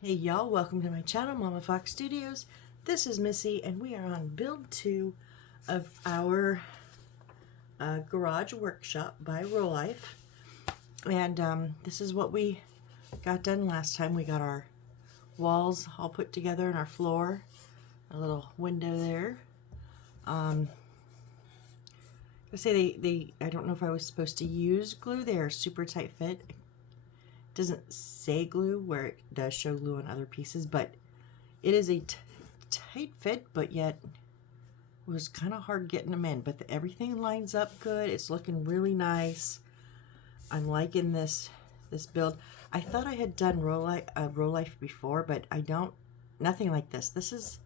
Hey y'all, welcome to my channel, Mama Fox Studios. This is Missy and we are on build 2 of our garage workshop by Rolife. And this is what we got done last time. We got our walls all put together and our floor, a little window there. I say I don't know if I was supposed to use glue. They are super tight fit. Doesn't say glue where it does show glue on other pieces, but it is a tight fit, but yet it was kind of hard getting them in. But everything lines up good. It's looking really nice. I'm liking this build. I thought I had done Rolife before, but I don't. Nothing like this. This is.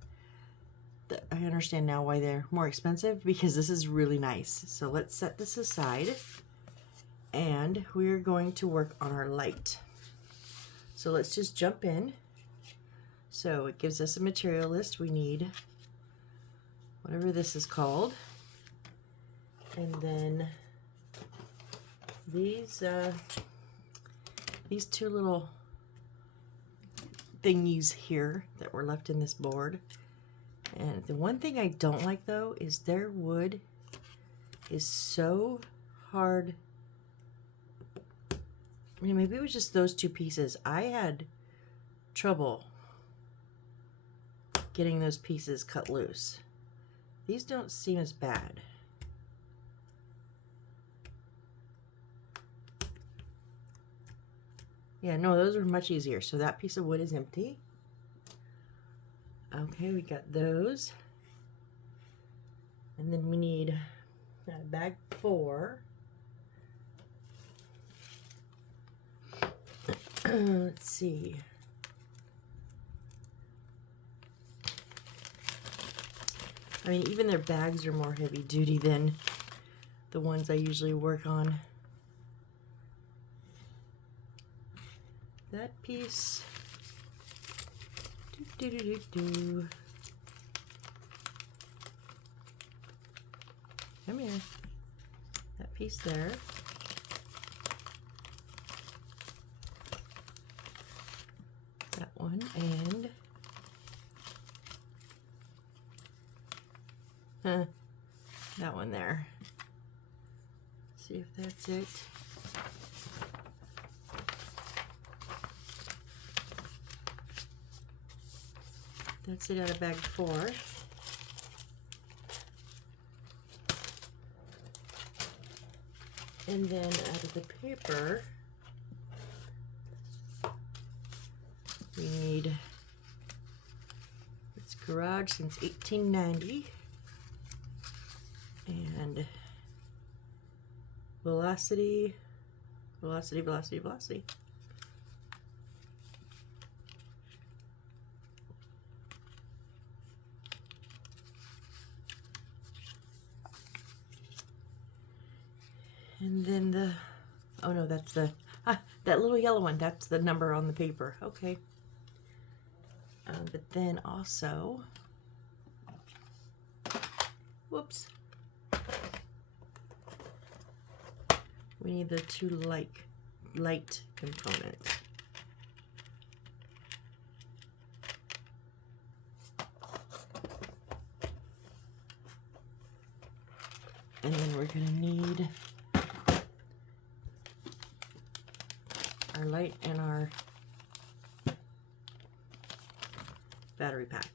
I understand now why they're more expensive, because this is really nice. So let's set this aside. And we're going to work on our light. So let's just jump in. So it gives us a material list. We need whatever this is called. And then these two little thingies here that were left in this board. And the one thing I don't like though is their wood is so hard. I mean, maybe it was just those two pieces. I had trouble getting those pieces cut loose. These don't seem as bad. Yeah, no, those are much easier. So that piece of wood is empty. Okay, we got those. And then we need bag 4. Let's see. I mean, even their bags are more heavy duty than the ones I usually work on. That piece. Come here. That piece there. That one and that one there. See if that's it. That's it out of bag 4. And then out of the paper, we need, it's garage since 1890, and velocity, velocity, velocity, velocity. And then the, oh no, that's the, that little yellow one, that's the number on the paper. Okay. But then also, whoops, we need the two light components. And then we're gonna need our light and our battery pack.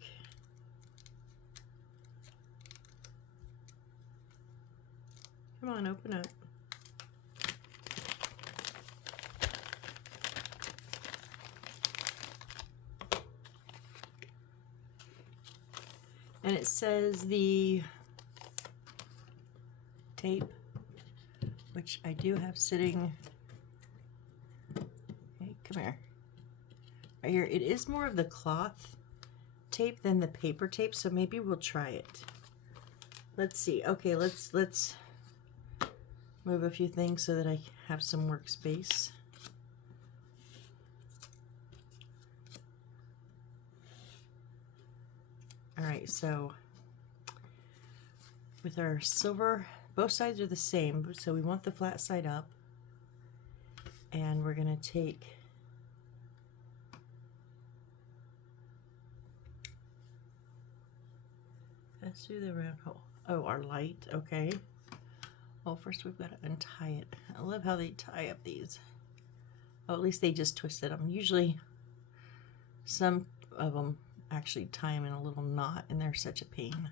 Come on, open up. And it says the tape, which I do have sitting. Hey, come here. Right here. It is more of the cloth tape than the paper tape, so maybe we'll try it. Let's see. Okay, let's move a few things so that I have some workspace. All right, so with our silver, both sides are the same, so we want the flat side up, and we're gonna take Pass through the round hole. Oh, our light, okay. Well, first we've got to untie it. I love how they tie up these. Oh, at least they just twisted them. Usually some of them actually tie them in a little knot, and they're such a pain.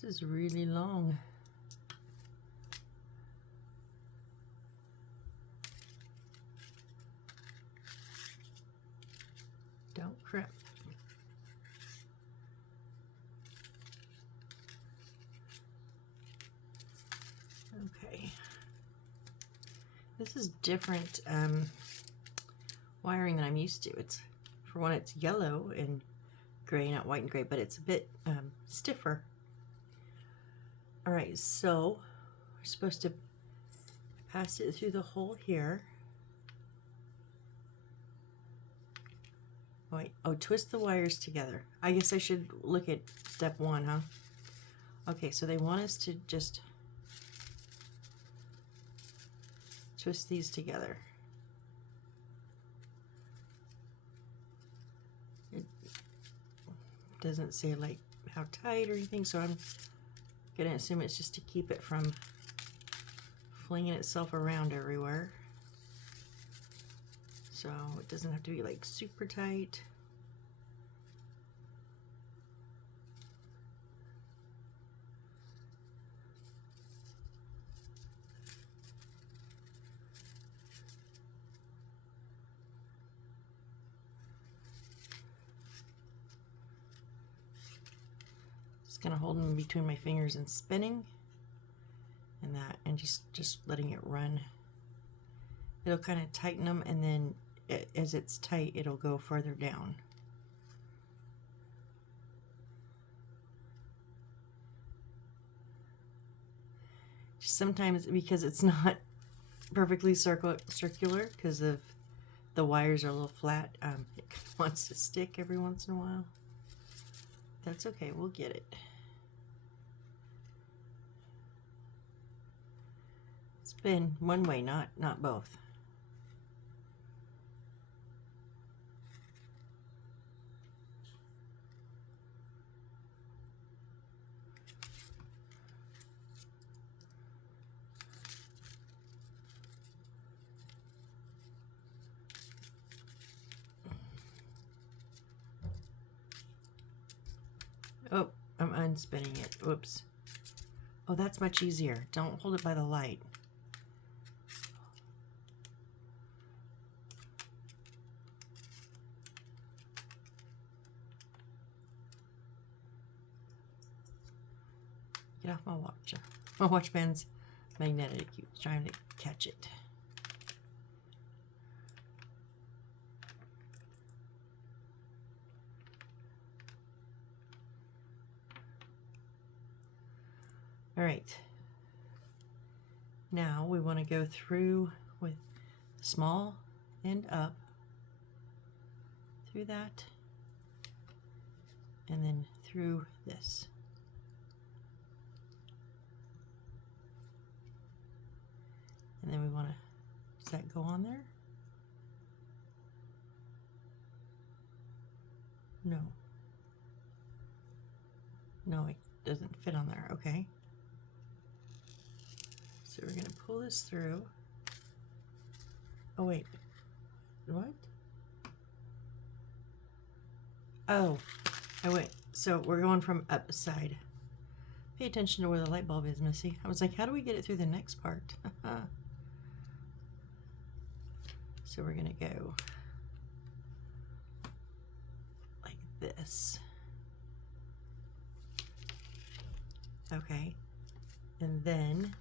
This is really long. Don't crimp. Okay. This is different wiring than I'm used to. It's, for one, it's yellow and gray, not white and gray, but it's a bit stiffer. All right, so we're supposed to pass it through the hole here. Wait, oh, twist the wires together. I guess I should look at step one, huh? Okay, so they want us to just twist these together. It doesn't say like how tight or anything, so I'm gonna assume it's just to keep it from flinging itself around everywhere. So it doesn't have to be like super tight. Just gonna hold them between my fingers and spinning, and that, and just letting it run. It'll kind of tighten them, and then as it's tight, it'll go further down. Just sometimes, because it's not perfectly circular, because of the wires are a little flat, it kind of wants to stick every once in a while. That's okay, we'll get it. Spin one way, not both. Oh, I'm unspinning it. Whoops. Oh, that's much easier. Don't hold it by the light. Get off my watch. My watch band's magnetic. It keeps trying to catch it. All right. Now we want to go through with the small end up, through that, and then through this. And then we want to, does that go on there? No. No, it doesn't fit on there. Okay. So we're going to pull this through. Oh, wait. What? Oh, I went. So we're going from upside. Pay attention to where the light bulb is, Missy. I was like, how do we get it through the next part? So we're going to go like this. Okay. And then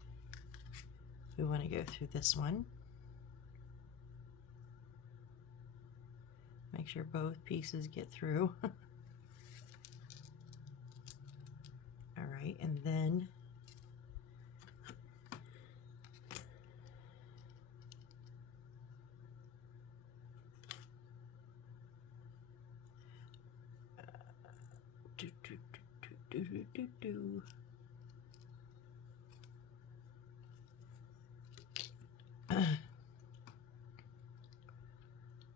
we want to go through this one. Make sure both pieces get through. All right, and then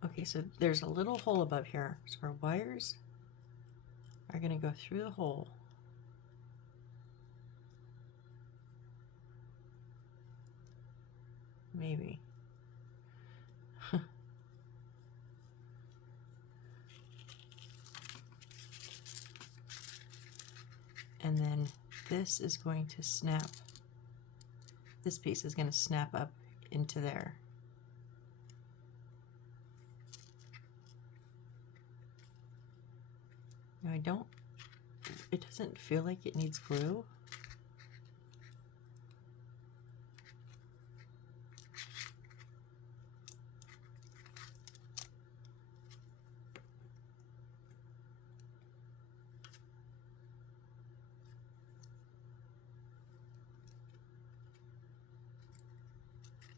Okay, so there's a little hole above here. So our wires are going to go through the hole. Maybe. And then this is going to snap. This piece is going to snap up into there. Now it doesn't feel like it needs glue.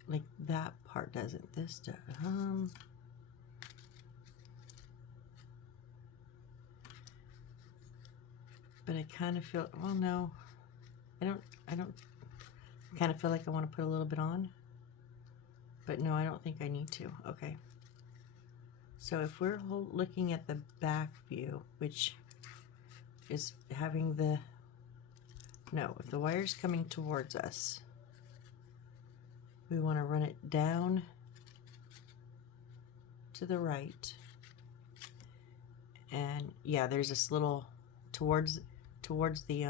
Like that part doesn't. This does. But I kind of feel, well, no, I don't kind of feel like I want to put a little bit on, but no, I don't think I need to. Okay. So if we're looking at the back view, which is having the, no, if the wire's coming towards us, we want to run it down to the right. And yeah, there's this little, towards the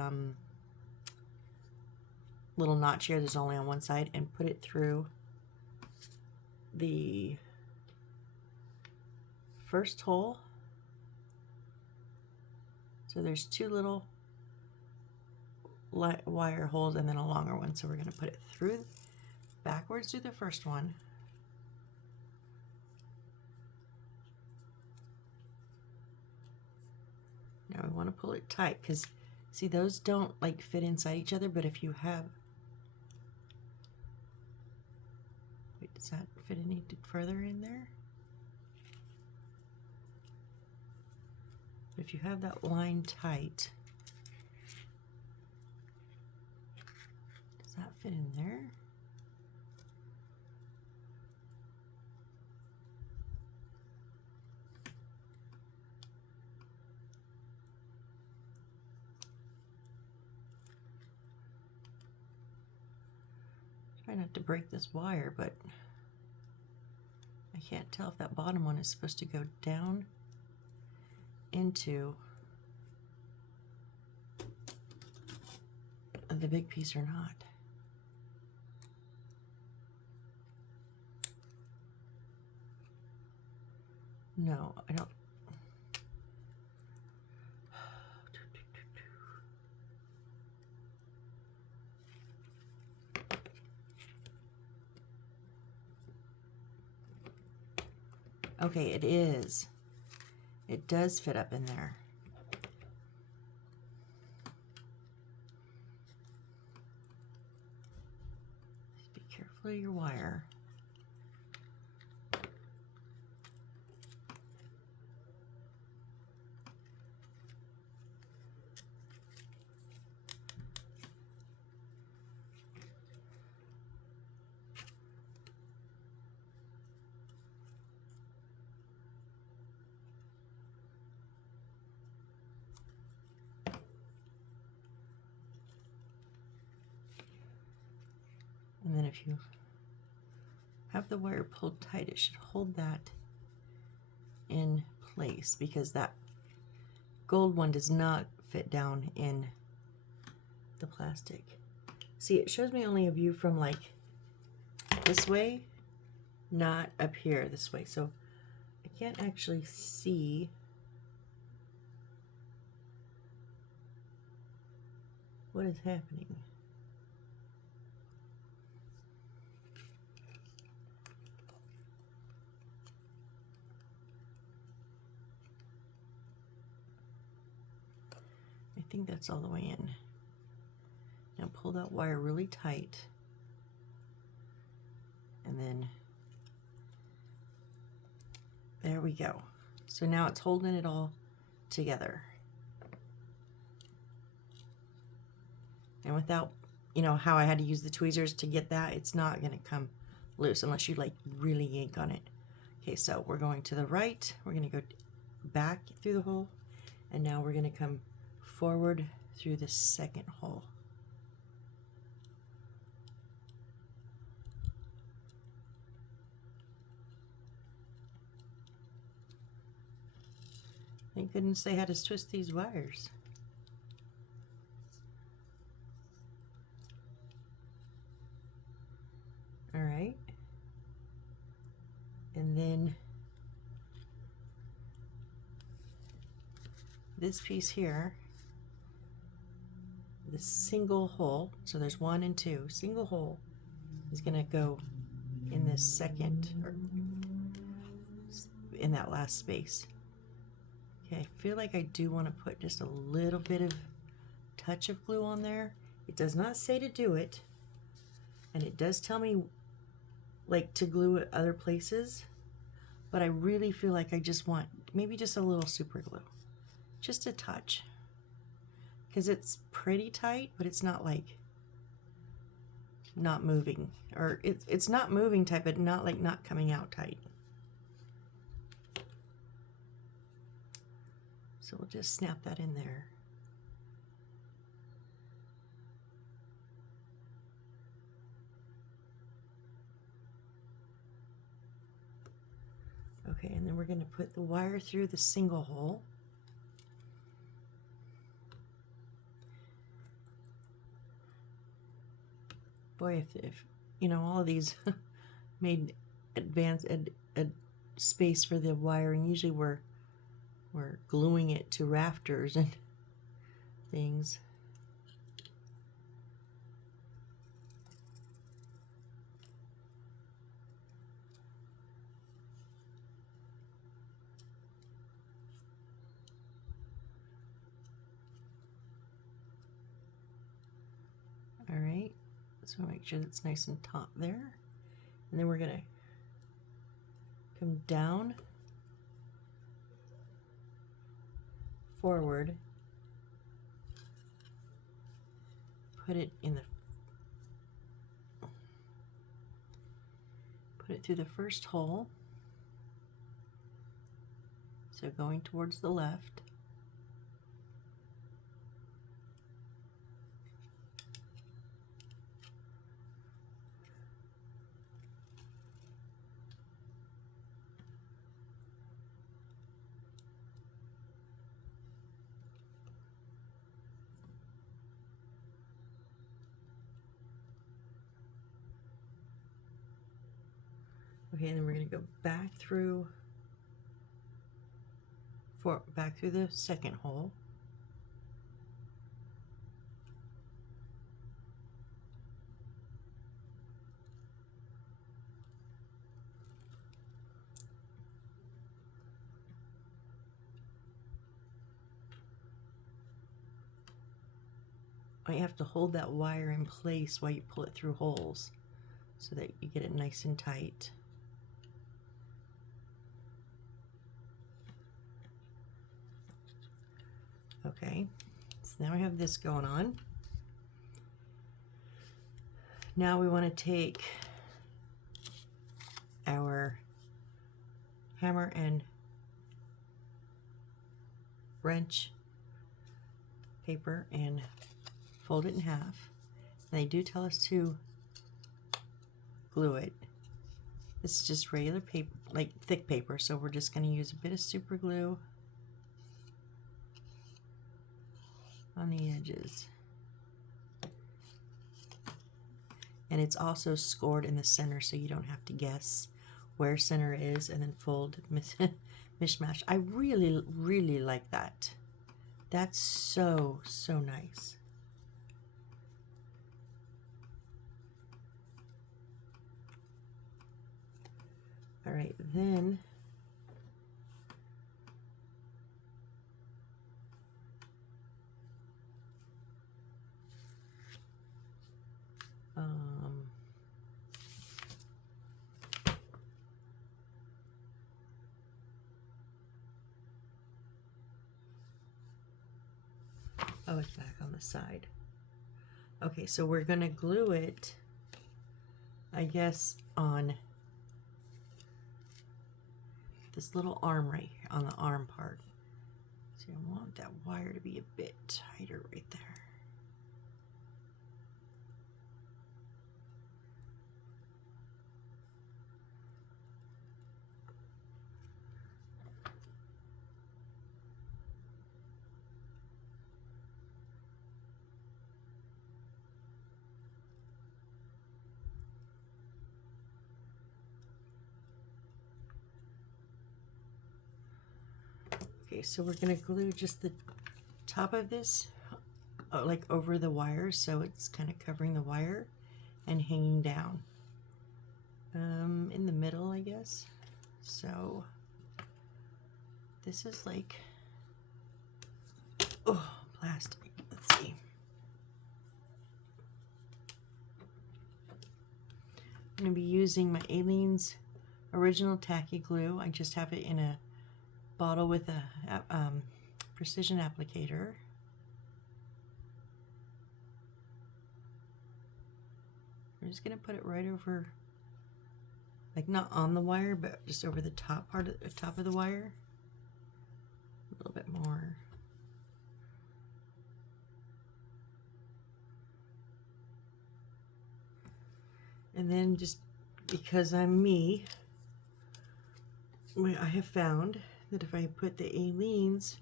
little notch here, there's only on one side, and put it through the first hole. So there's two little wire holes and then a longer one. So we're going to put it through backwards through the first one. Now we want to pull it tight because see, those don't like fit inside each other, but if you have, wait, does that fit any further in there? If you have that line tight, does that fit in there? Try not to break this wire, but I can't tell if that bottom one is supposed to go down into the big piece or not. No, I don't. Okay, it is. It does fit up in there. Just be careful of your wire. And then if you have the wire pulled tight, it should hold that in place because that gold one does not fit down in the plastic. See, it shows me only a view from like this way, not up here this way. So I can't actually see what is happening. I think that's all the way in. Now pull that wire really tight. And then there we go. So now it's holding it all together. And without, you know, how I had to use the tweezers to get that, it's not going to come loose unless you like really yank on it. Okay, so we're going to the right, we're going to go back through the hole, and now we're going to come forward through the second hole. Thank goodness they had us twist these wires. All right. And then this piece here, the single hole, so there's 1 and 2, single hole is going to go in this second, or in that last space. Okay, I feel like I do want to put just a little bit of touch of glue on there. It does not say to do it, and it does tell me like to glue at other places, but I really feel like I just want maybe just a little super glue, just a touch, because it's pretty tight, but it's not like not moving, or it's not moving tight, but not like not coming out tight. So we'll just snap that in there. Okay, and then we're going to put the wire through the single hole. Boy, if you know, all of these made advanced a space for the wiring. Usually we're gluing it to rafters and things. All right, so make sure that's nice and taut there. And then we're gonna come down, forward, put it through the first hole, so going towards the left. Okay, and then we're going to go back through the second hole. You have to hold that wire in place while you pull it through holes so that you get it nice and tight. Okay, so now we have this going on. Now we want to take our hammer and wrench paper and fold it in half. And they do tell us to glue it. This is just regular paper, like thick paper, so we're just going to use a bit of super glue on the edges. And it's also scored in the center, so you don't have to guess where center is and then fold mishmash. I really, really like that. That's so, so nice. All right, then oh, it's back on the side. Okay, so we're gonna glue it I guess on this little arm right here, on the arm part. So I want that wire to be a bit tighter right there. Okay, so we're going to glue just the top of this like over the wire, so it's kind of covering the wire and hanging down in the middle, I guess. So this is like, oh, plastic. Let's see. I'm going to be using my Aleene's original tacky glue. I just have it in a bottle with a precision applicator. I'm just going to put it right over, like not on the wire, but just over the top part of the top of the wire. A little bit more. And then just because I'm me, I have found that if I put the Aleene's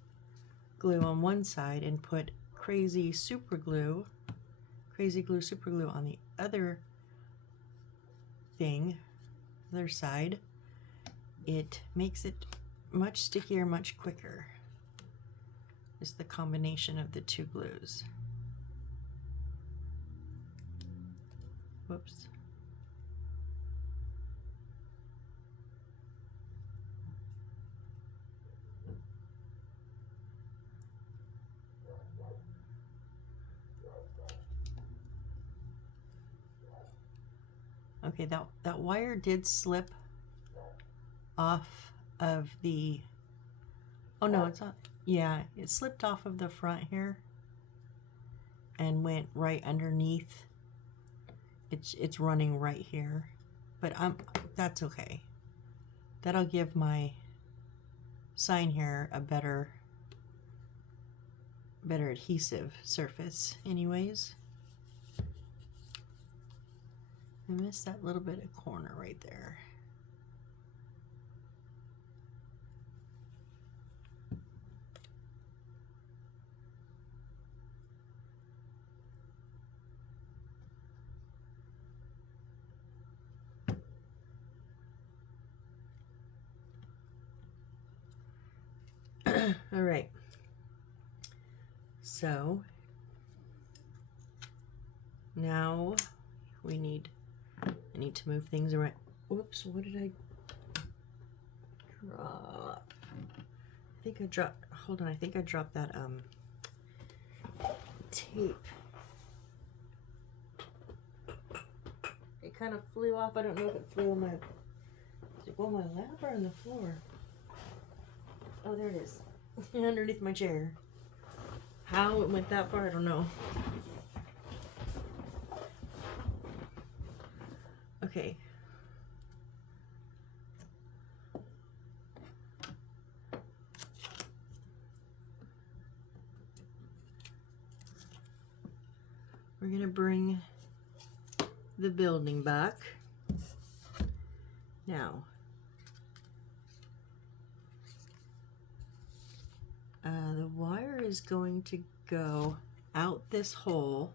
glue on one side and put crazy glue super glue on the other side, it makes it much stickier, much quicker. It's the combination of the two glues. Whoops. Okay, that wire did slip off of the, oh no, it's not, yeah, it slipped off of the front here and went right underneath. It's running right here, but that's okay. That'll give my sign here a better adhesive surface anyways. I missed that little bit of corner right there. All right. So now I need to move things around. Whoops, what did I drop? I think I dropped, hold on, I think I dropped that tape. It kind of flew off. I don't know if it flew on my, did it go on my lap or on the floor? Oh, there it is. Underneath my chair. How it went that far, I don't know. Okay. We're going to bring the building back. Now, the wire is going to go out this hole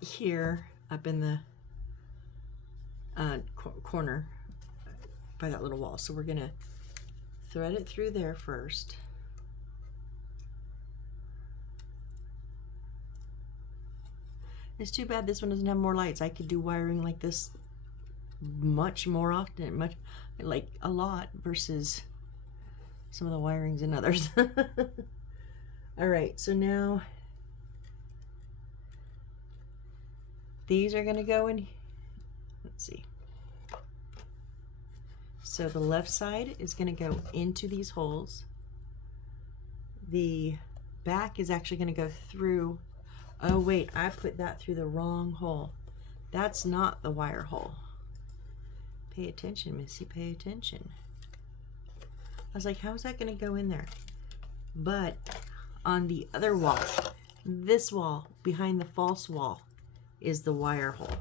here up in the corner by that little wall. So we're going to thread it through there first. It's too bad this one doesn't have more lights. I could do wiring like this much more often, like a lot, versus some of the wirings in others. All right, so now these are going to go in. Let's see. So the left side is going to go into these holes. The back is actually going to go through. Oh wait, I put that through the wrong hole. That's not the wire hole. Pay attention, Missy, pay attention. I was like, how's that going to go in there? But on the other wall, this wall behind the false wall, is the wire hole.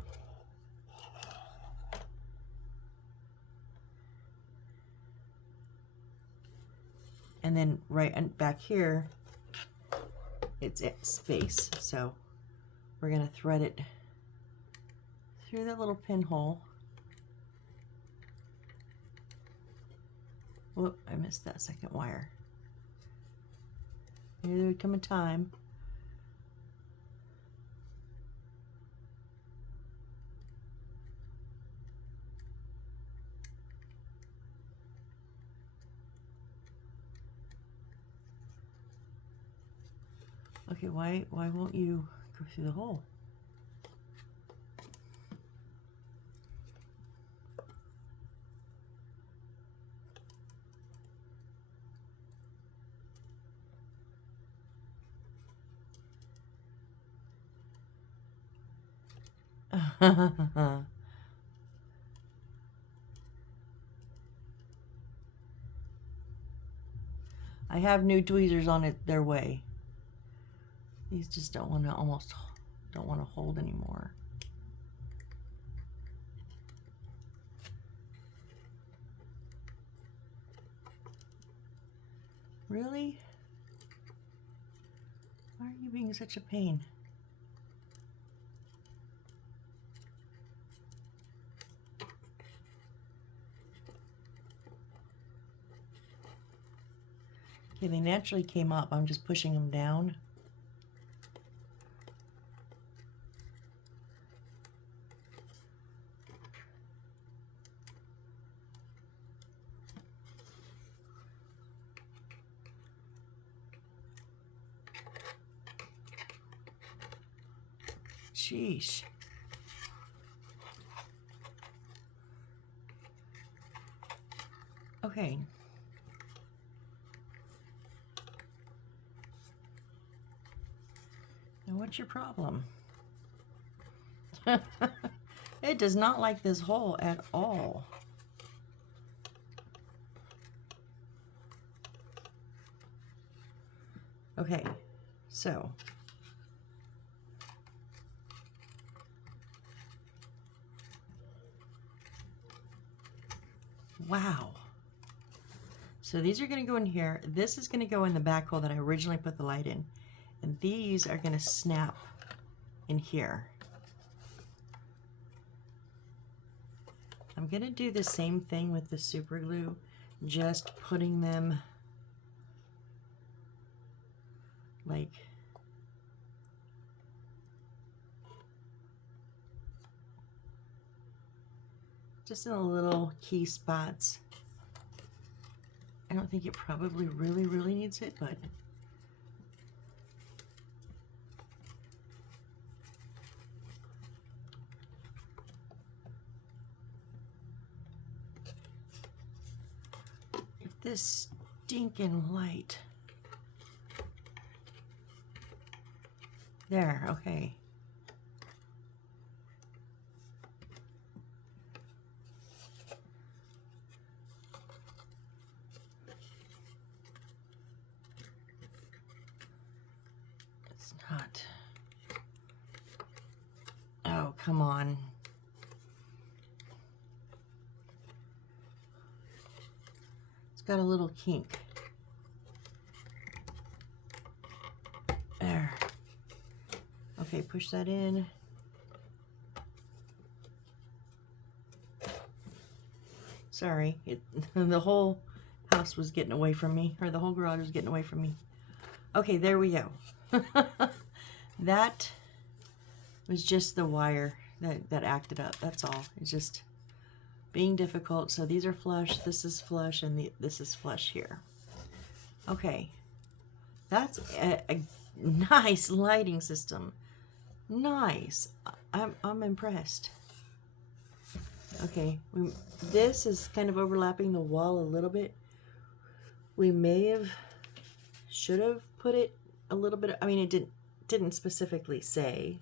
And then right back here, it's space. So we're going to thread it through that little pinhole. Whoop, I missed that second wire. Maybe there would come a time. Okay, why won't you go through the hole? I have new tweezers on their way. These just don't want to hold anymore. Really? Why are you being such a pain? Okay, they naturally came up. I'm just pushing them down. Sheesh. Okay. Now what's your problem? It does not like this hole at all. Okay, so wow. So these are going to go in here. This is going to go in the back hole that I originally put the light in. And these are going to snap in here. I'm going to do the same thing with the super glue, just putting them like just in the little key spots. I don't think it probably really needs it, but if this stinking light. There, okay. It's not. Oh, come on. It's got a little kink. There. Okay, push that in. Sorry, the whole house was getting away from me, or the whole garage was getting away from me. Okay, there we go. That was just the wire that acted up. That's all. It's just being difficult. So these are flush, this is flush, and this is flush here. Okay, that's a nice lighting system. Nice. I'm impressed. Okay, this is kind of overlapping the wall a little bit. We should have put it a little bit. I mean, it didn't specifically say.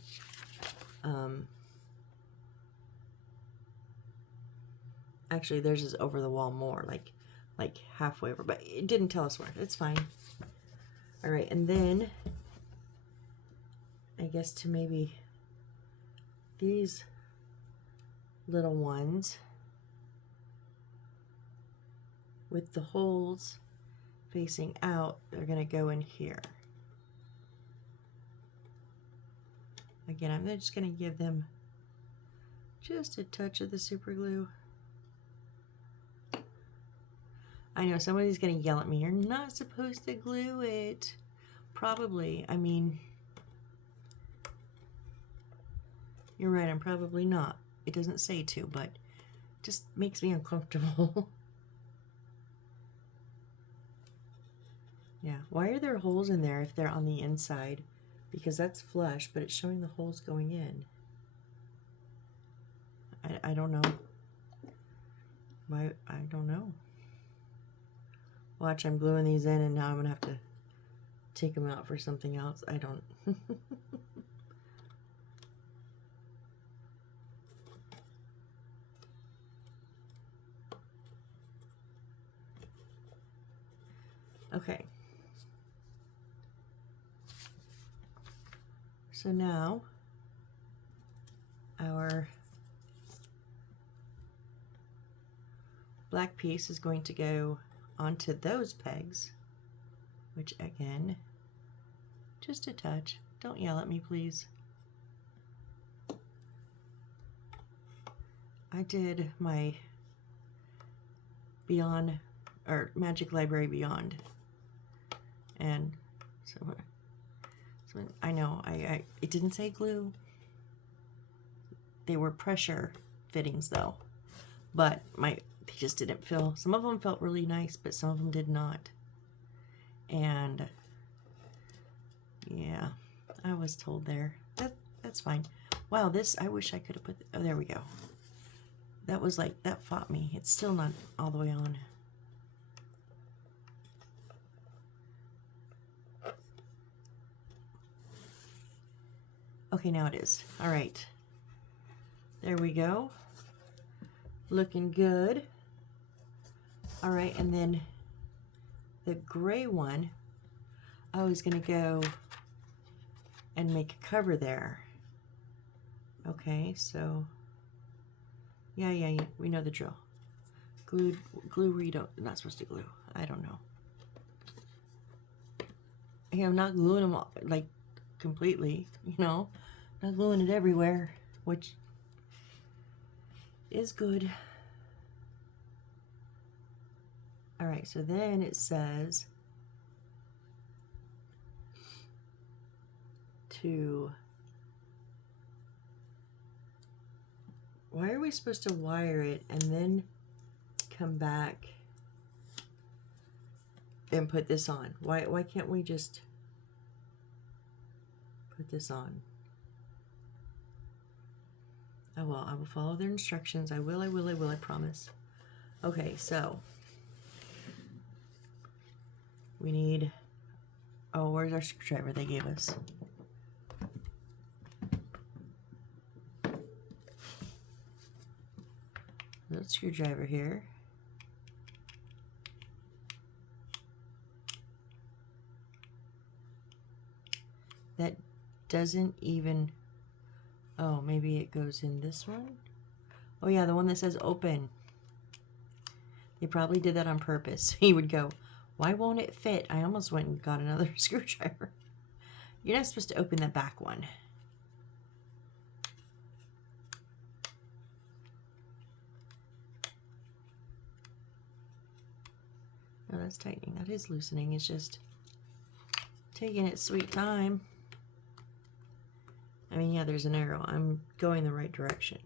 Actually, theirs is over the wall more, like halfway over, but it didn't tell us where. It's fine. All right, and then I guess to maybe these little ones with the holes facing out, they're going to go in here. Again, I'm just going to give them just a touch of the super glue. I know somebody's going to yell at me, you're not supposed to glue it. Probably. I mean, you're right, I'm probably not. It doesn't say to, but it just makes me uncomfortable. Yeah, why are there holes in there if they're on the inside? Because that's flush, but it's showing the holes going in. I don't know. Why? I don't know. Watch, I'm gluing these in and now I'm going to have to take them out for something else. I don't. Okay. So now our black piece is going to go onto those pegs, which again, just a touch. Don't yell at me, please. I did my Beyond, or Magic Library Beyond, and so I know it didn't say glue. They were pressure fittings though, but they just didn't feel. Some of them felt really nice, but some of them did not. And yeah, I was told there. That's fine. Wow, this, I wish I could have put, oh, there we go. That was like, that fought me. It's still not all the way on. Okay, now it is. All right. There we go. Looking good. All right, and then the gray one, I was going to go and make a cover there. Okay, so yeah, we know the drill. Glue where you don't, not supposed to glue. I don't know. Hey, I'm not gluing them all, like completely, you know, not gluing it everywhere, which is good. All right, so then it says to, why are we supposed to wire it and then come back and put this on? Why can't we just put this on? Oh well, I will follow their instructions. I will, I promise. Okay, so we need, oh, where's our screwdriver they gave us? Little screwdriver here. That doesn't even, oh, maybe it goes in this one? Oh yeah, the one that says open. They probably did that on purpose. He would go, why won't it fit? I almost went and got another screwdriver. You're not supposed to open the back one. No, that's tightening. That is loosening. It's just taking its sweet time. I mean, yeah, there's an arrow. I'm going the right direction.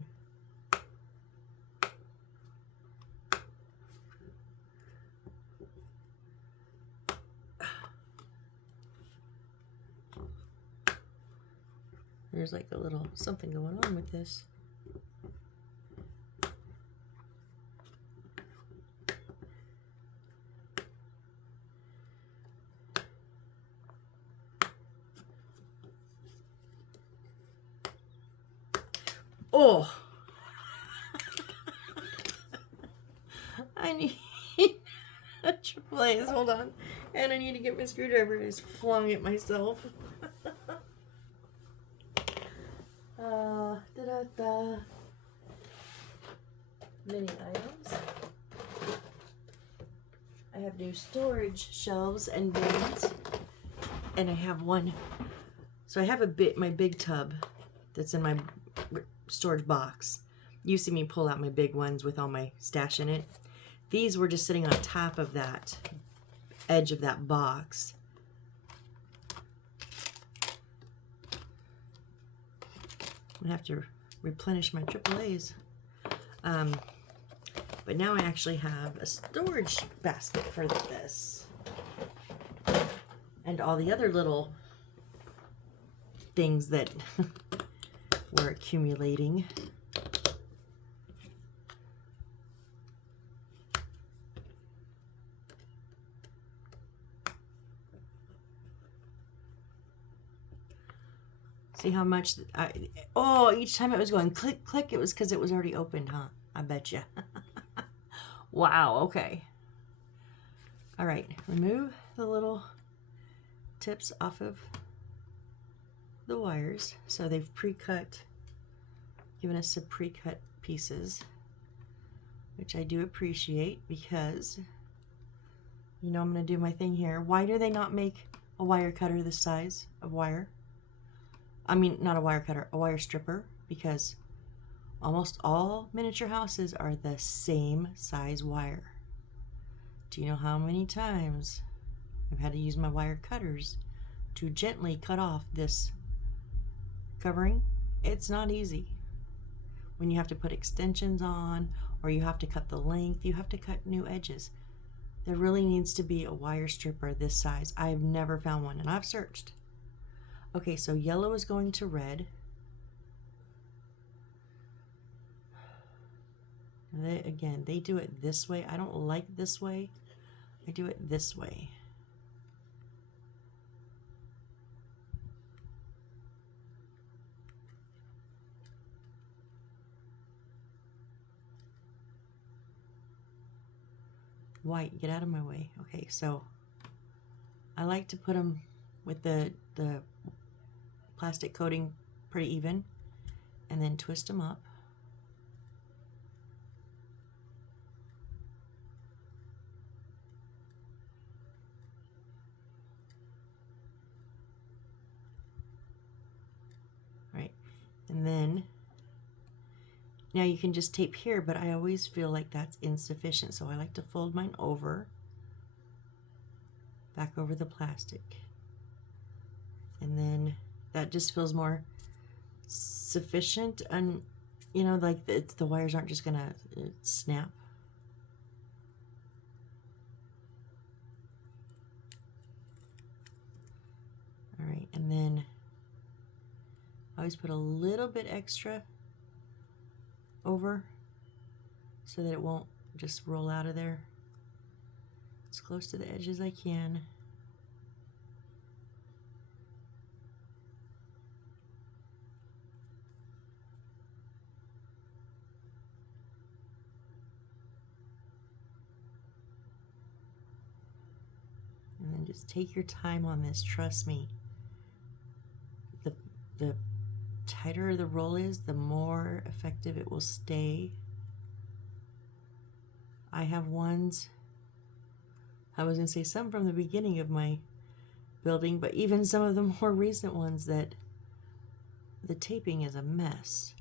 There's like a little something going on with this. Oh! I need a triple A's. Hold on. And I need to get my screwdriver. I just flung it myself. Da-da-da. Mini items. I have new storage shelves and bins. And I have one. So I have my big tub that's in my storage box. You see me pull out my big ones with all my stash in it. These were just sitting on top of that edge of that box. I'm gonna have to replenish my AAAs. But now I actually have a storage basket for this. And all the other little things that were accumulating. See how much each time it was going click, click, it was because it was already opened, huh? I bet you. Wow, okay. All right, remove the little tips off of the wires. So they've pre-cut, given us some pre-cut pieces, which I do appreciate because, you know, I'm going to do my thing here. Why do they not make a wire cutter this size of wire? I mean, not a wire cutter, a wire stripper, because almost all miniature houses are the same size wire. Do you know how many times I've had to use my wire cutters to gently cut off this covering? It's not easy. When you have to put extensions on, or you have to cut the length, you have to cut new edges. There really needs to be a wire stripper this size. I've never found one, and I've searched. Okay, so yellow is going to red. They do it this way. I don't like this way. I do it this way. White, get out of my way. Okay, so I like to put them with the plastic coating pretty even, and then twist them up. Right, and then now you can just tape here, but I always feel like that's insufficient, so I like to fold mine over, back over the plastic, and then that just feels more sufficient, and you know, like the wires aren't just gonna snap. All right, and then I always put a little bit extra over so that it won't just roll out of there. As close to the edge as I can. And then just take your time on this, trust me. The tighter the roll is, the more effective it will stay. I have ones, I was gonna say some from the beginning of my building, but even some of the more recent ones that the taping is a mess.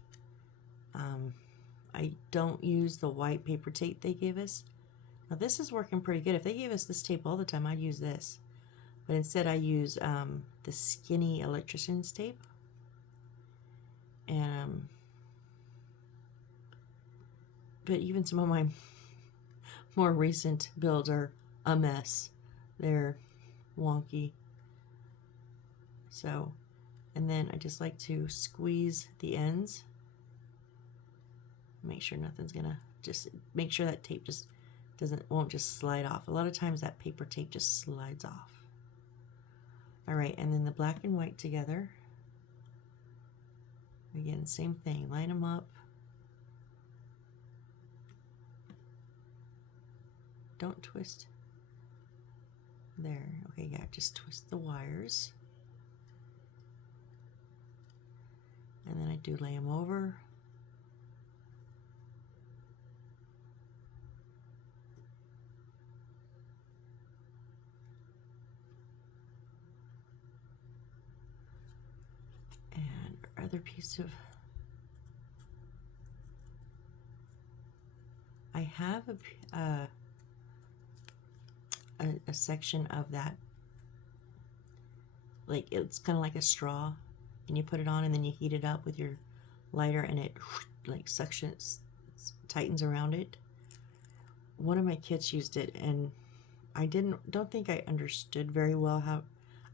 I don't use the white paper tape they gave us. Now this is working pretty good. If they gave us this tape all the time, I'd use this. But instead I use the skinny electrician's tape. And but even some of my more recent builds are a mess. They're wonky. So, and then I just like to squeeze the ends. Make sure nothing's gonna, just make sure that tape just won't just slide off. A lot of times that paper tape just slides off. All right, and then the black and white together. Again, same thing, line them up. don't twist. There. Okay, yeah, just twist the wires. And then I do lay them over. And our other piece of, I have a section of that, like it's kind of like a straw, and you put it on and then you heat it up with your lighter and it like suctions, tightens around it. One of my kids used it and I don't think I understood very well how,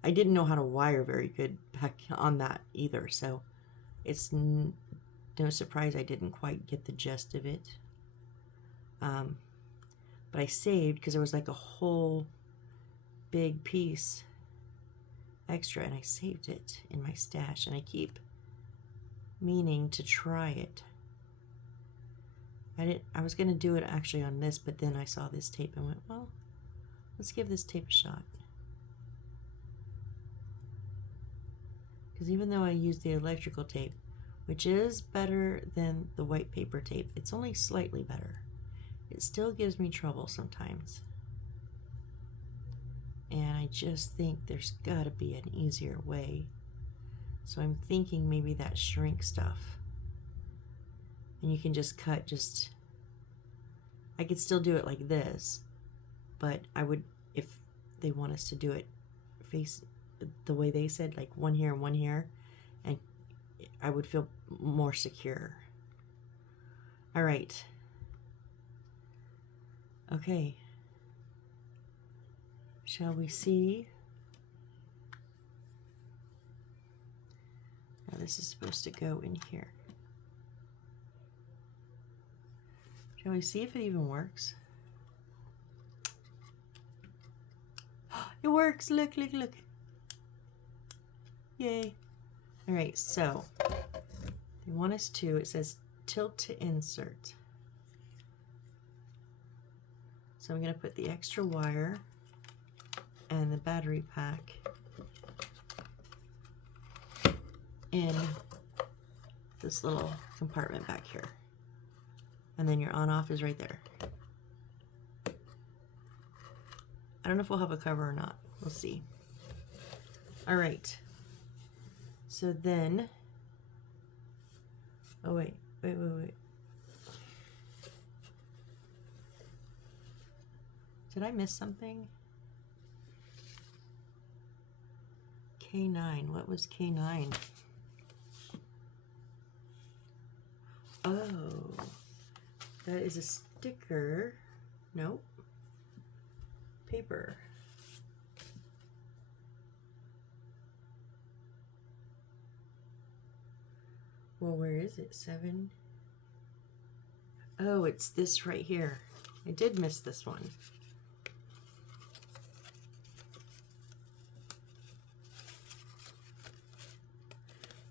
I didn't know how to wire very good back on that either, so it's no surprise I didn't quite get the gist of it. But I saved because there was like a whole big piece extra and I saved it in my stash and I keep meaning to try it. I was going to do it actually on this, but then I saw this tape and went, well, let's give this tape a shot. Because even though I use the electrical tape, which is better than the white paper tape, it's only slightly better. It still gives me trouble sometimes. And I just think there's got to be an easier way. So I'm thinking maybe that shrink stuff. And you can just cut I could still do it like this, but I would, if they want us to do it face the way they said, like one here and one here, and I would feel more secure. All right. Okay. Shall we see? Now this is supposed to go in here. Shall we see if it even works? It works! Look, look, look. Yay. All right, so they want us to, it says tilt to insert. So I'm going to put the extra wire and the battery pack in this little compartment back here. And then your on-off is right there. I don't know if we'll have a cover or not. We'll see. All right. So then, oh wait. Did I miss something? K9, what was K9? Oh, that is a sticker. Nope. Paper. Well, where is it? 7. Oh, it's this right here. I did miss this one.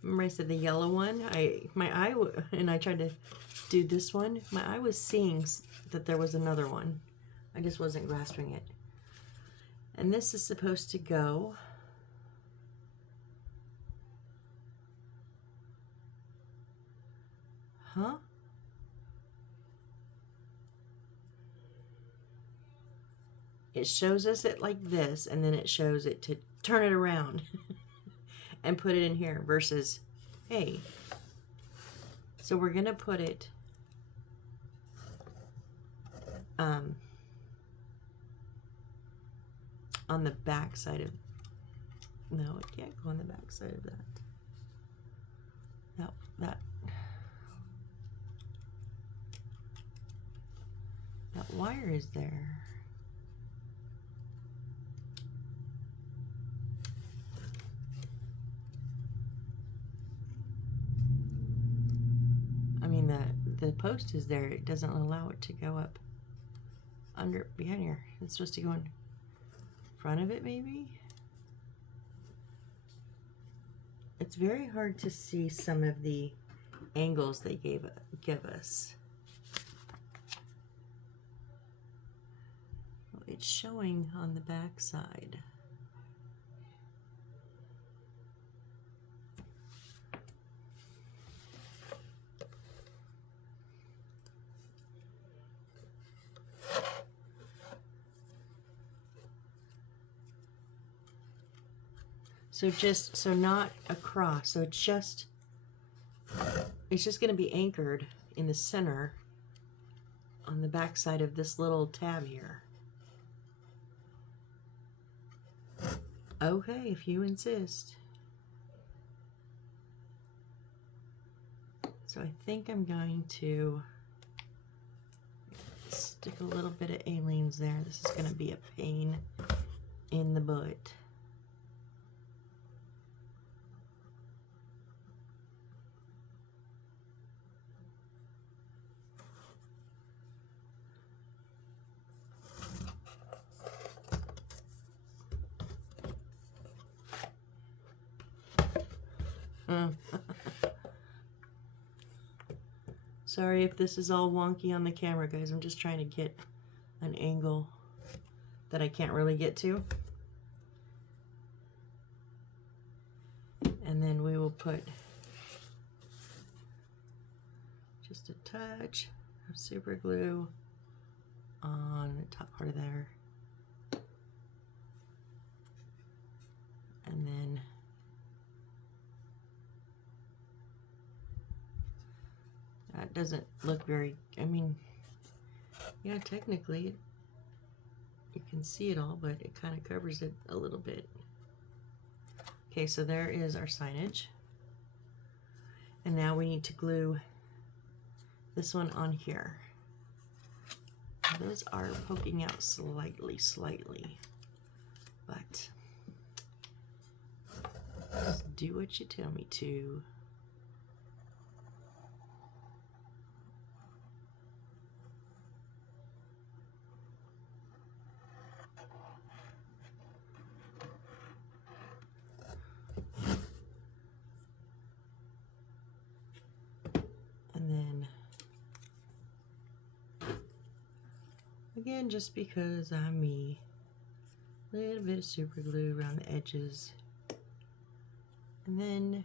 Remember I said the yellow one? And I tried to do this one. My eye was seeing that there was another one. I just wasn't grasping it. And this is supposed to go It shows us it like this, and then it shows it to turn it around and put it in here versus, hey. So we're going to put it on the back side of, no, it can't go on the back side of that. No, that wire is there. I mean, the post is there. It doesn't allow it to go up behind here. It's supposed to go in front of it, maybe? It's very hard to see some of the angles they give us. it's showing on the back side. So not across, so it's just going to be anchored in the center on the back side of this little tab here. Okay, if you insist. So I think I'm going to stick a little bit of aleen's there. This is going to be a pain in the butt. Sorry if this is all wonky on the camera, guys. I'm just trying to get an angle that I can't really get to. And then we will put just a touch of super glue on the top part of there. And then that doesn't look very, I mean, yeah, technically you can see it all, but it kind of covers it a little bit. Okay, so there is our signage. And now we need to glue this one on here. Those are poking out slightly, but just do what you tell me to. And then again, just because I'm me, a little bit of super glue around the edges. And then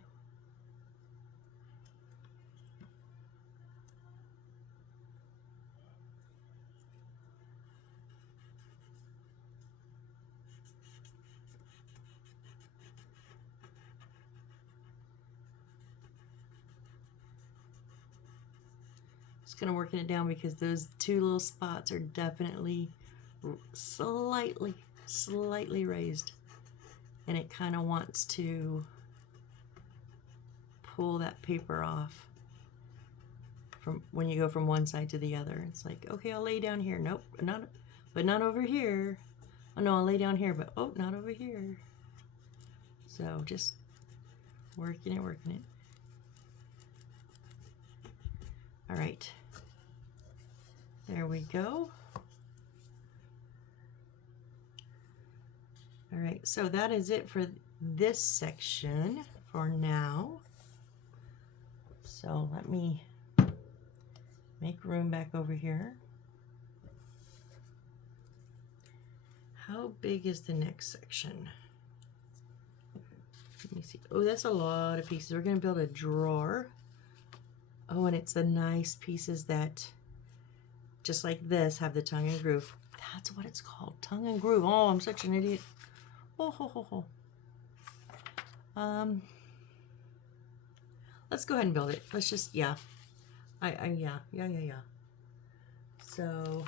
just gonna working it down because those two little spots are definitely slightly raised, and it kind of wants to pull that paper off from when you go from one side to the other. It's like, okay, I'll lay down here. Nope, not over here. Oh no, I'll lay down here, but oh, not over here. So just working it. All right, there we go. All right, so that is it for this section for now. So let me make room back over here. How big is the next section? Let me see. Oh, that's a lot of pieces. We're going to build a drawer. Oh, and it's the nice pieces that, just like this, have the tongue and groove. That's what it's called, tongue and groove. Oh, I'm such an idiot. Oh, ho, ho, ho. Let's go ahead and build it. Let's just, yeah. Yeah. So,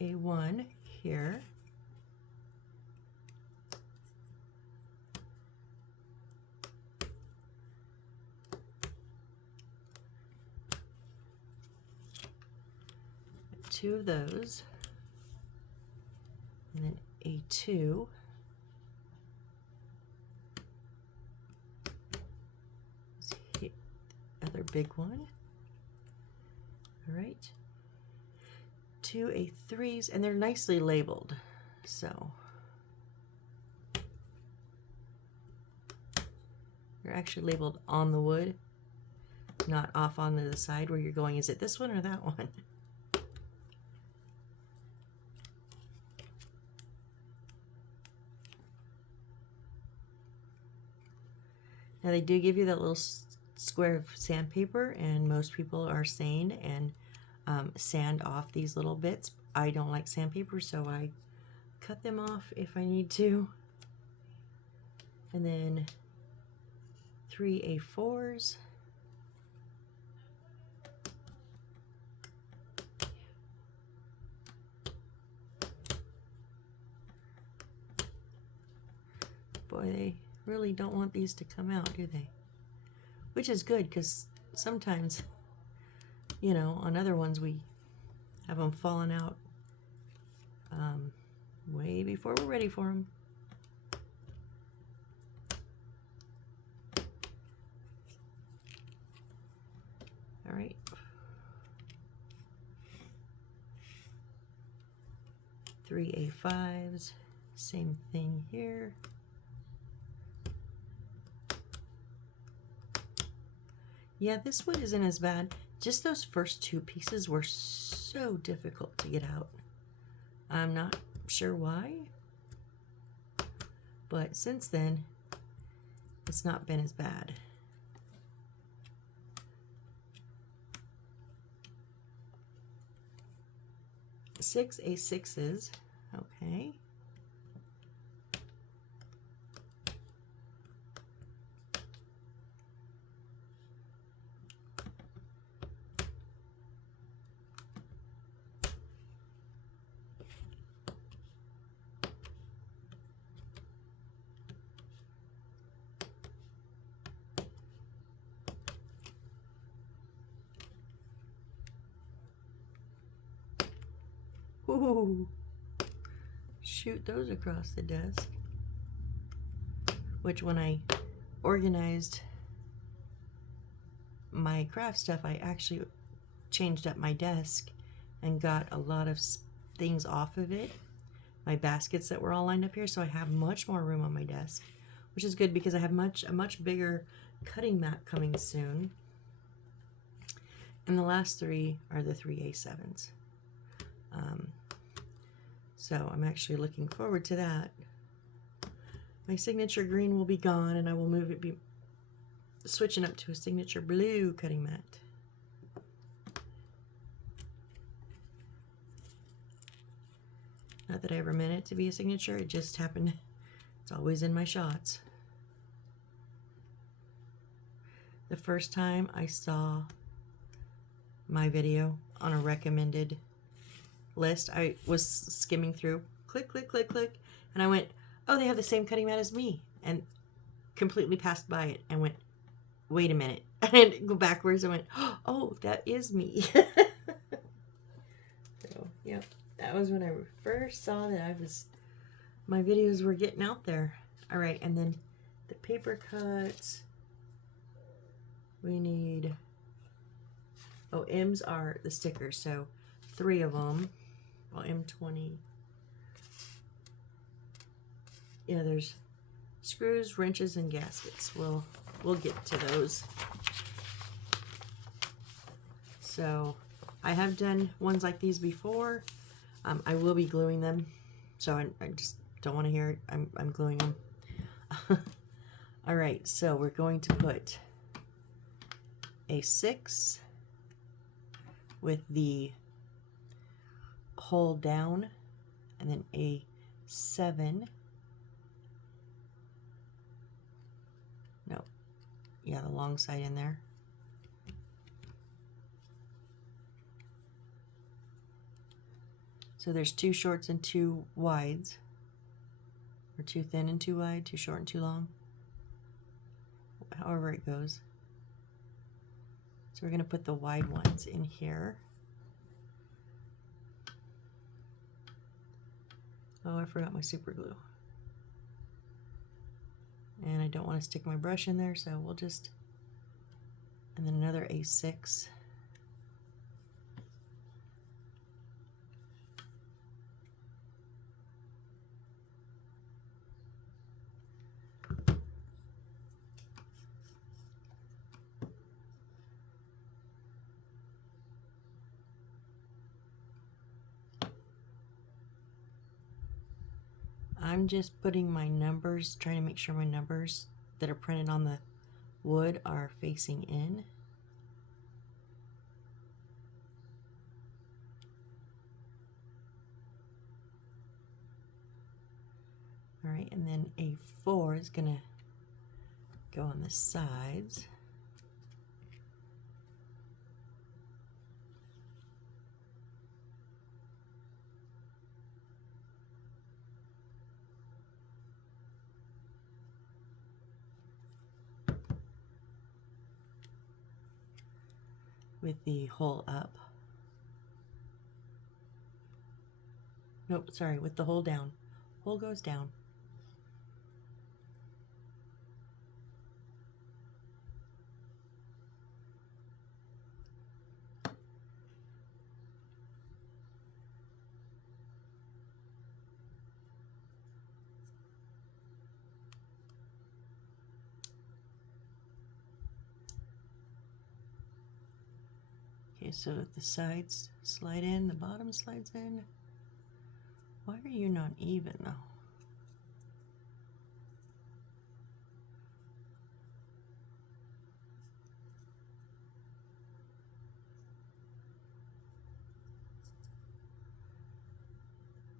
A1 here. Two of those, and then A2, the other big one. All right, two A3s, and they're nicely labeled. So They're actually labeled on the wood, not off on the side where you're going, is it this one or that one? Now they do give you that little square of sandpaper, and most people are sane and sand off these little bits. I don't like sandpaper, so I cut them off if I need to. And then 3 A4s. Boy, they really don't want these to come out, do they? Which is good, because sometimes, you know, on other ones we have them falling out way before we're ready for them. All right. Three A5s, same thing here. Yeah, this wood isn't as bad. Just those first two pieces were so difficult to get out. I'm not sure why, but since then, it's not been as bad. Six A6s, okay. Ooh, shoot those across the desk. Which when I organized my craft stuff, I actually changed up my desk and got a lot of things off of it. My baskets that were all lined up here, so I have much more room on my desk, which is good because I have a much bigger cutting mat coming soon. And the last three are the 3 A7s. So I'm actually looking forward to that. My signature green will be gone, and I will be switching up to a signature blue cutting mat. Not that I ever meant it to be a signature, it just happened. It's always in my shots. The first time I saw my video on a recommended list, I was skimming through, click, click, click, click, and I went, oh, they have the same cutting mat as me, and completely passed by it and went, wait a minute, and go backwards and went, oh, that is me. So, yeah, that was when I first saw that my videos were getting out there. All right, and then the paper cuts, we need, oh, M's are the stickers, so 3 of them. Well, M20. Yeah, there's screws, wrenches, and gaskets. We'll get to those. So I have done ones like these before. I will be gluing them, so I just don't want to hear it. I'm gluing them. All right, so we're going to put a 6 with the hole down, and then a 7. No, yeah, the long side in there. So there's 2 shorts and 2 wides, or 2 thin and 2 wide, 2 short and 2 long, however it goes. So we're going to put the wide ones in here. Oh, I forgot my super glue. And I don't want to stick my brush in there, so we'll just, and then another A6. I'm just putting my numbers, trying to make sure my numbers that are printed on the wood are facing in. All right, and then a 4 is going to go on the sides. With the hole up. Nope, sorry, with the hole down. Hole goes down. Okay, so the sides slide in, the bottom slides in. Why are you not even though?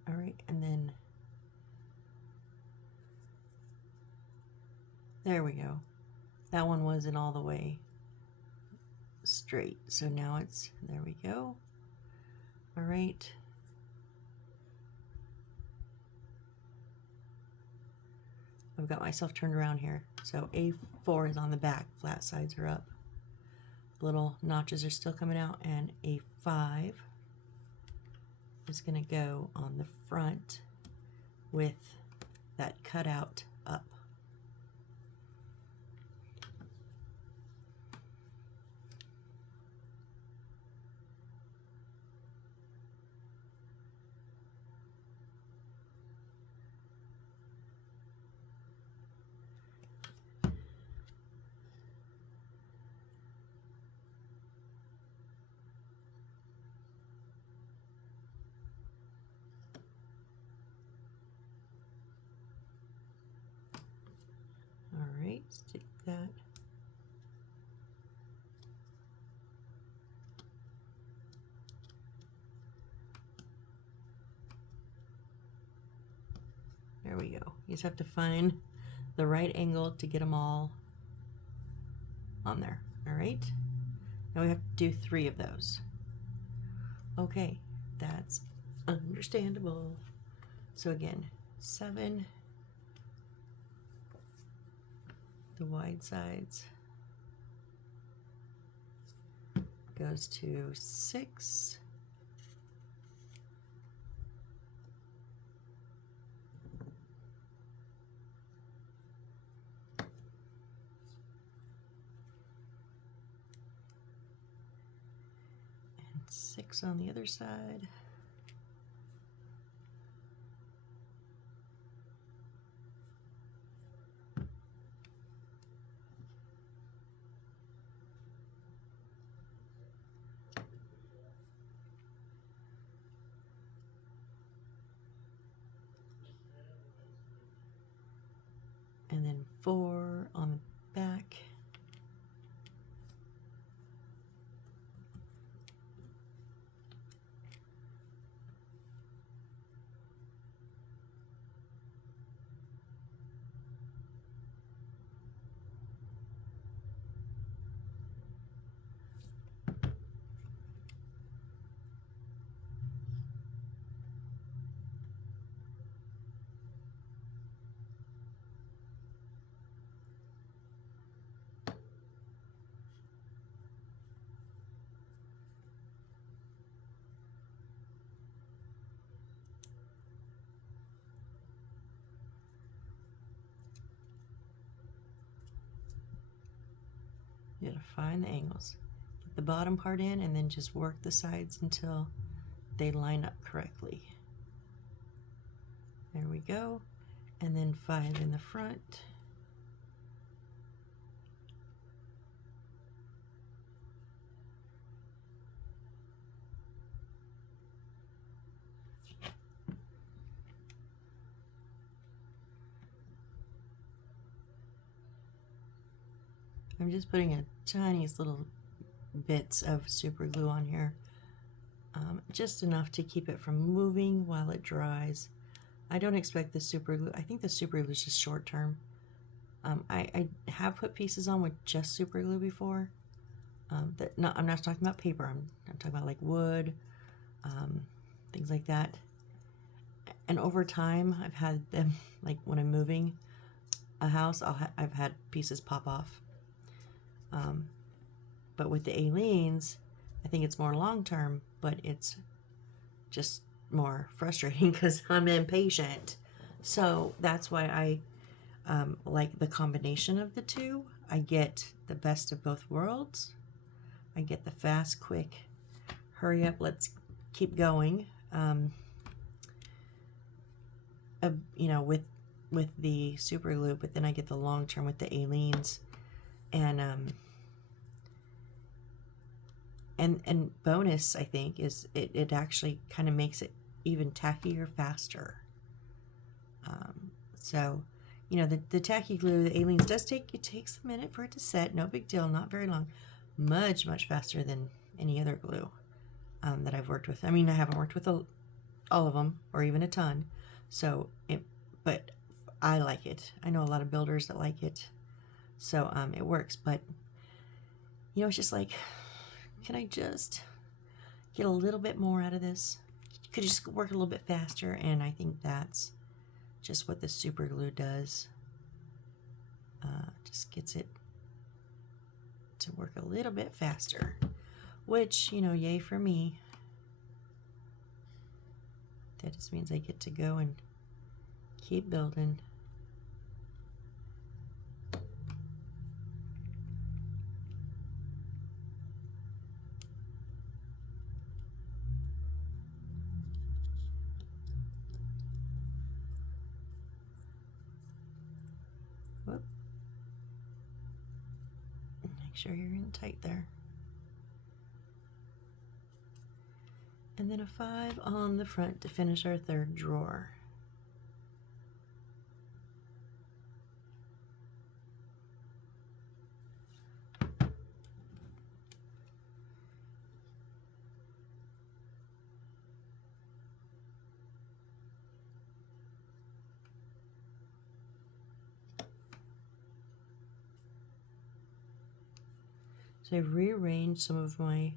All right, and then there we go. That one wasn't all the way straight, so now it's, there we go. All right. I've got myself turned around here. So A4 is on the back, flat sides are up. Little notches are still coming out, and A5 is going to go on the front with that cutout up. All right, stick that. There we go. You just have to find the right angle to get them all on there. All right. Now we have to do 3 of those. Okay, that's understandable. So again, 7, the wide sides goes to 6. And 6 on the other side. And then 4 on the back. You gotta find the angles. Get the bottom part in and then just work the sides until they line up correctly. There we go. And then 5 in the front. I'm just putting a tiniest little bits of super glue on here, just enough to keep it from moving while it dries. I don't expect the super glue. I think the super glue is just short term. I have put pieces on with just super glue before. I'm not talking about paper. I'm talking about like wood, things like that. And over time, I've had them, like when I'm moving a house, I've had pieces pop off. But with the Aleenes, I think it's more long term, but it's just more frustrating because I'm impatient. So that's why I like the combination of the two. I get the best of both worlds. I get the fast, quick, hurry up, let's keep going. You know, with the super glue, but then I get the long term with the Aleenes, and bonus, I think, is it actually kind of makes it even tackier faster. So, you know, the tacky glue, the Aleenes it takes a minute for it to set. No big deal, not very long. Much faster than any other glue that I've worked with. I mean, I haven't worked with all of them or even a ton. So, but I like it. I know a lot of builders that like it. So it works. But, you know, it's just like, can I just get a little bit more out of this? Could you just work a little bit faster? And I think that's just what the super glue does. Just gets it to work a little bit faster, which, you know, yay for me. That just means I get to go and keep building. Whoop. Make sure you're in tight there. And then a 5 on the front to finish our third drawer. So I've rearranged some of my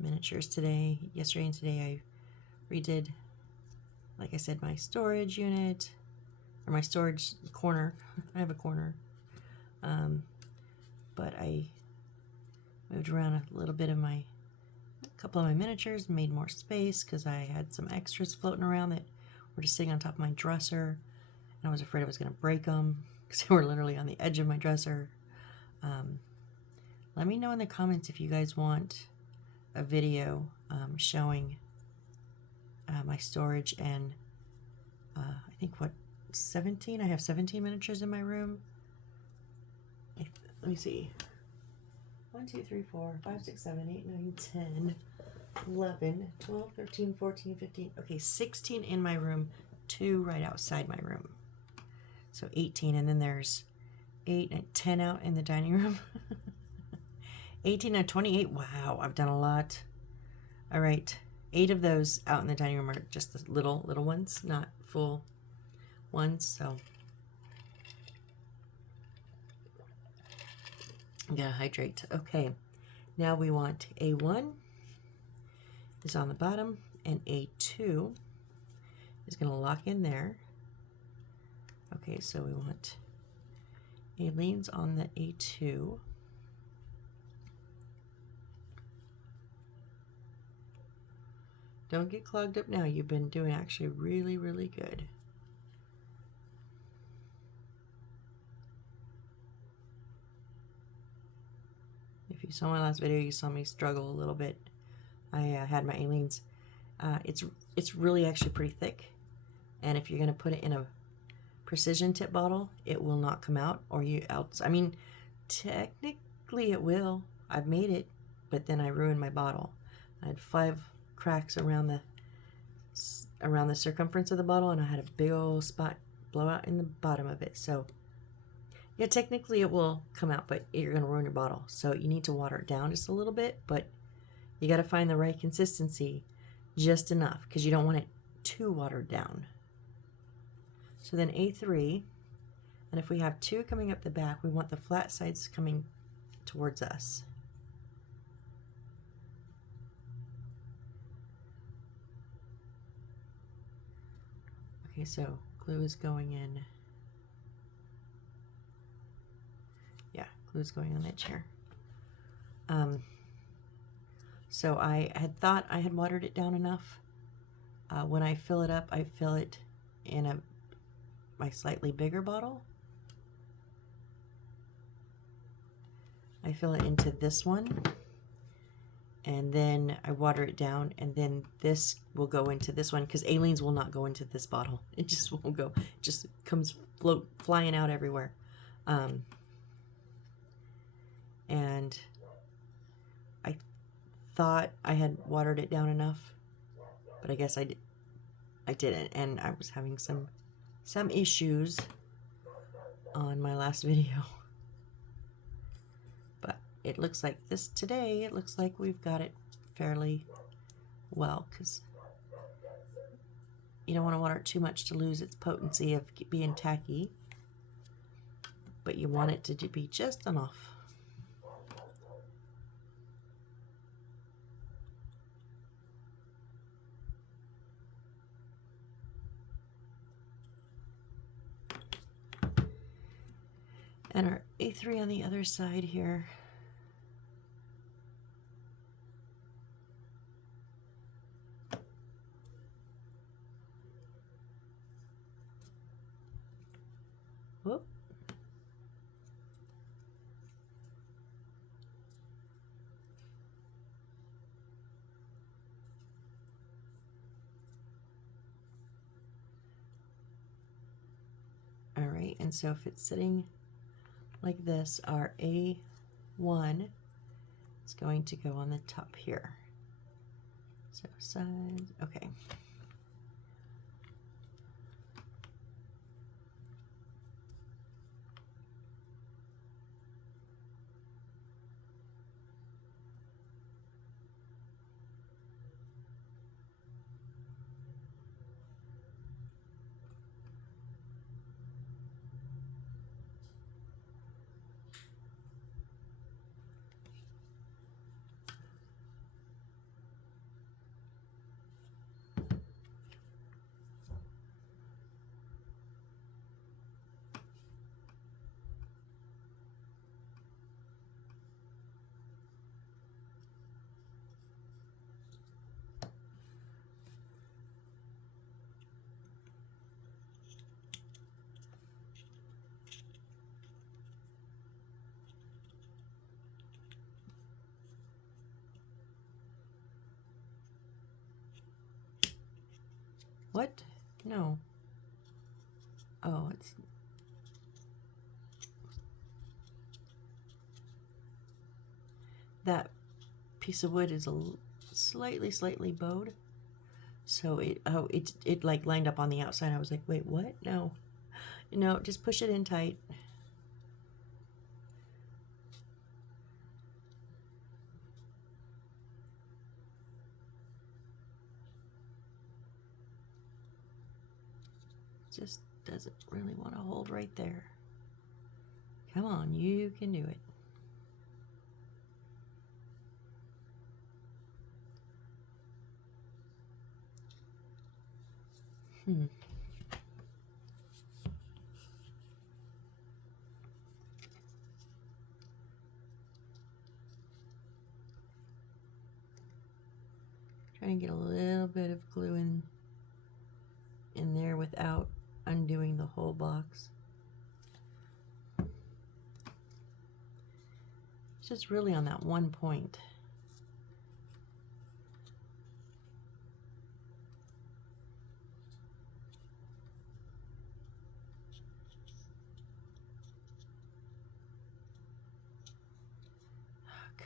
miniatures today. Yesterday and today I redid, like I said, my storage unit, or my storage corner. I have a corner. But I moved around a little bit of a couple of my miniatures, made more space because I had some extras floating around that were just sitting on top of my dresser. And I was afraid I was going to break them because they were literally on the edge of my dresser. Let me know in the comments if you guys want a video showing my storage and I think what 17. I have 17 miniatures in my room. Let me see. 1, 2, 3, 4, 5, 6, 7, 8, 9, 10, 11, 12, 13, 14, 15. Okay, 16 in my room, 2 right outside my room. So 18, and then there's 8 and 10 out in the dining room. 18 and 28. Wow, I've done a lot. All right, 8 of those out in the dining room are just the little ones, not full ones. So I'm gonna hydrate. Okay, now we want A1 is on the bottom, and A2 is gonna lock in there. Okay, so we want Aleenes on the A2. Don't get clogged up now. You've been doing actually really, really good. If you saw my last video, you saw me struggle a little bit. I had my Aleenes. It's really actually pretty thick, and if you're gonna put it in a precision tip bottle, it will not come out, or I mean, technically it will. I've made it, but then I ruined my bottle. I had 5 cracks around the circumference of the bottle, and I had a big old spot blowout in the bottom of it. So Yeah, technically it will come out, but you're going to ruin your bottle. So you need to water it down just a little bit, but you got to find the right consistency, just enough, because you don't want it too watered down. So then A3, and if we have 2 coming up the back, we want the flat sides coming towards us. Okay, so glue is going in. Yeah, glue is going on that chair. So I had thought I had watered it down enough. When I fill it up, I fill it in my slightly bigger bottle. I fill it into this one, and then I water it down, and then this will go into this one, because Aleene's will not go into this bottle. It just won't go. It just comes flying out everywhere. And I thought I had watered it down enough, but I guess I didn't, and I was having some issues on my last video. But it looks like today it looks like we've got it fairly well, because you don't want to water it too much to lose its potency of being tacky, but you want it to be just enough. And our A3 on the other side here. Whoop. All right, and so if it's sitting like this, our A1 is going to go on the top here. So sides, okay. What? No. Oh, it's... That piece of wood is slightly bowed. So it like lined up on the outside. I was like, wait, what? No. No, just push it in tight. Just doesn't really want to hold right there. Come on, you can do it. Trying to get a little bit of glue in there without undoing the whole box. It's just really on that one point.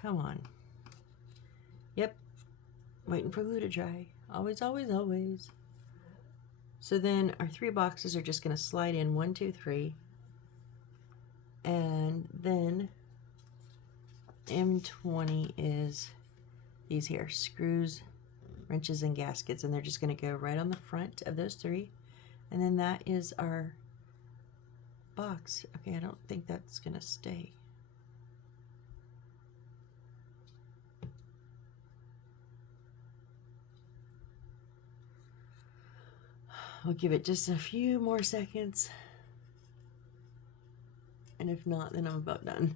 Come on. Yep. Waiting for glue to dry. Always, always, always. So then our 3 boxes are just going to slide in 1, 2, 3. And then M20 is these here, screws, wrenches, and gaskets, and they're just going to go right on the front of those three. And then that is our box. Okay, I don't think that's going to stay. We'll give it just a few more seconds. And if not, then I'm about done.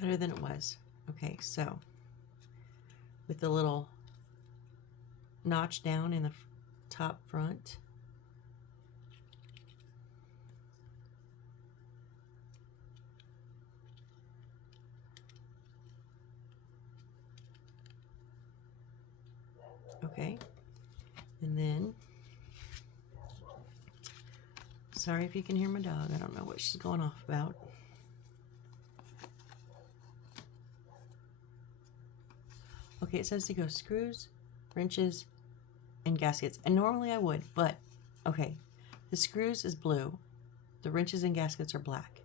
Better than it was. Okay, so with the little notch down in the top front. Okay, and then, sorry if you can hear my dog, I don't know what she's going off about. Okay, it says to go screws, wrenches, and gaskets, and normally I would, but okay, the screws is blue, the wrenches and gaskets are black.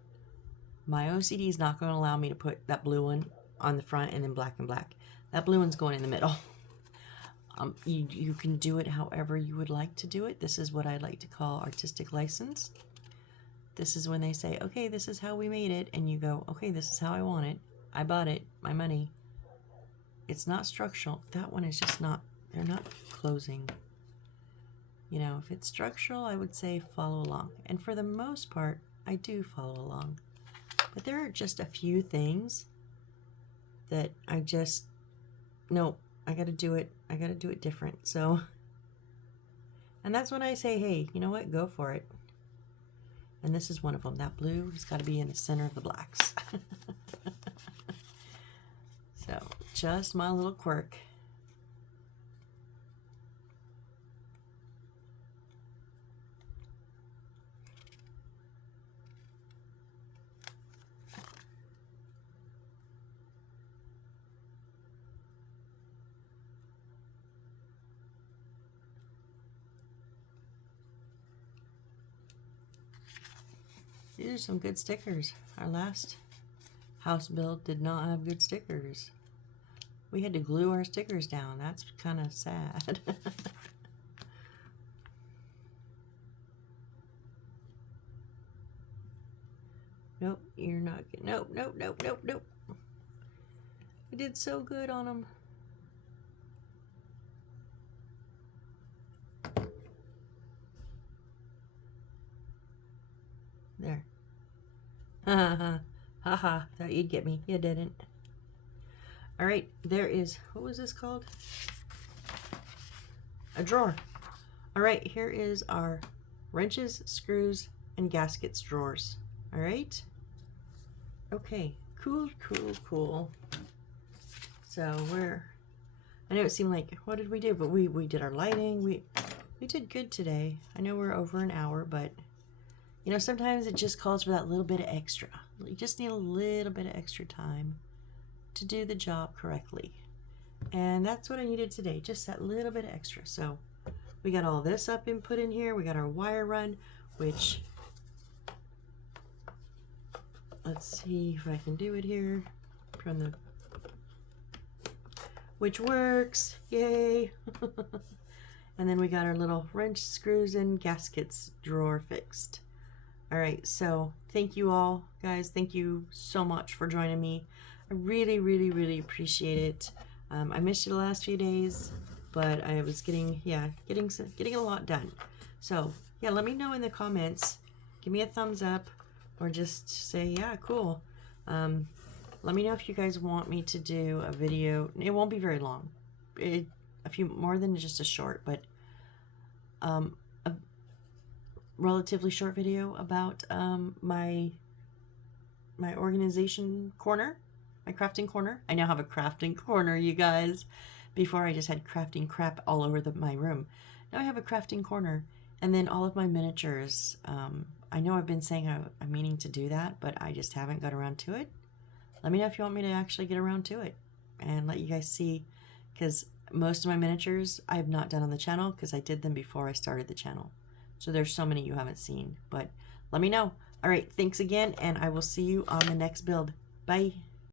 My OCD is not going to allow me to put that blue one on the front and then black and black. That blue one's going in the middle. You can do it however you would like to do it. This is what I like to call artistic license. This is when they say, okay, this is how we made it, and you go, okay, this is how I want it. I bought it, my money. It's not structural. That one is just not, they're not closing. You know, if it's structural, I would say follow along. And for the most part, I do follow along. But there are just a few things that I just, nope, I got to do it. I got to do it different. So, and that's when I say, hey, you know what? Go for it. And this is one of them. That blue has got to be in the center of the blacks. So, just my little quirk. These are some good stickers. Our last house build did not have good stickers. We had to glue our stickers down. That's kind of sad. Nope, you're not getting, nope, nope, nope, nope, nope. We did so good on them. There. Ha ha, thought you'd get me. You didn't. All right, there is, what was this called? A drawer. All right, here is our wrenches, screws, and gaskets drawers. All right. Okay, cool, cool, cool. So I know it seemed like, what did we do? But we did our lighting. We did good today. I know we're over an hour, but you know, sometimes it just calls for that little bit of extra. You just need a little bit of extra time to do the job correctly. And that's what I needed today, just that little bit of extra. So we got all this up and put in here. We got our wire run, which, let's see if I can do it here from the, which works, yay. And then we got our little wrench, screws, and gaskets drawer fixed. All right, so thank you all, guys. Thank you so much for joining me. I really, really, really appreciate it. I missed you the last few days, but I was getting a lot done. So yeah, let me know in the comments. Give me a thumbs up, or just say, yeah, cool. Let me know if you guys want me to do a video. It won't be very long. A few more than just a short, but a relatively short video about my organization corner, my crafting corner. I now have a crafting corner, you guys. Before I just had crafting crap all over my room. Now I have a crafting corner, and then all of my miniatures. I know I've been saying I'm meaning to do that, but I just haven't got around to it. let me know if you want me to actually get around to it and let you guys see, because most of my miniatures I have not done on the channel because I did them before I started the channel. So there's so many you haven't seen, but let me know. All right, thanks again, and I will see you on the next build. Bye.